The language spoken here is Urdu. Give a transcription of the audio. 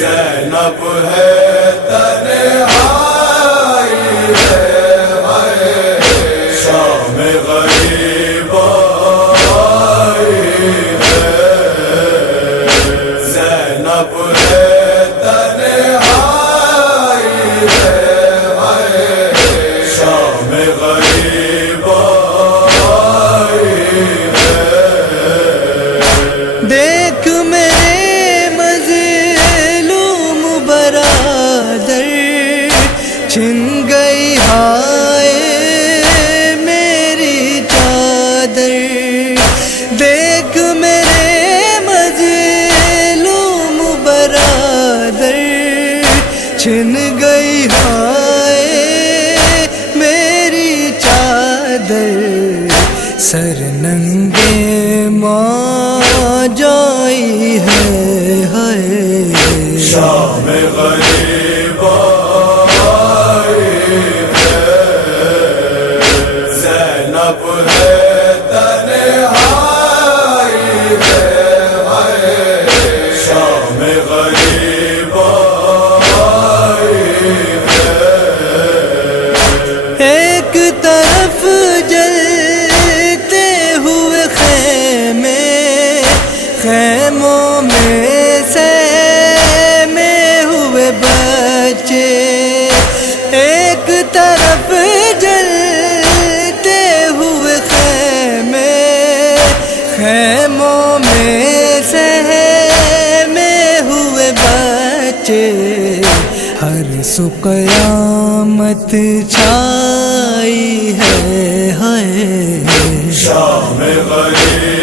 زینب ہے تنہائی ہے، شام غریب آئی ہے، زینب ہے تنہائی ہے، شام غریب آئی ہے۔ دیکھ میرے مظلوم برادر، چھن گئی ہائے میری چادر۔ دیکھ میرے مظلوم برادر، چھن گئی ہائے میری چادر۔ سر ننگے ماں جائی ہے، شام غریب آئی ہے، زینب ہے تنہائی ہے، شام غریب آئی ہے۔ ایک طرف جلتے ہوئے خیمے، خیموں میں سے میں بچے، ایک طرف جلتے ہوئے خیمے، خیموں میں سے میں ہوئے بچے۔ ہر سو قیامت چھائی ہے، شام غریب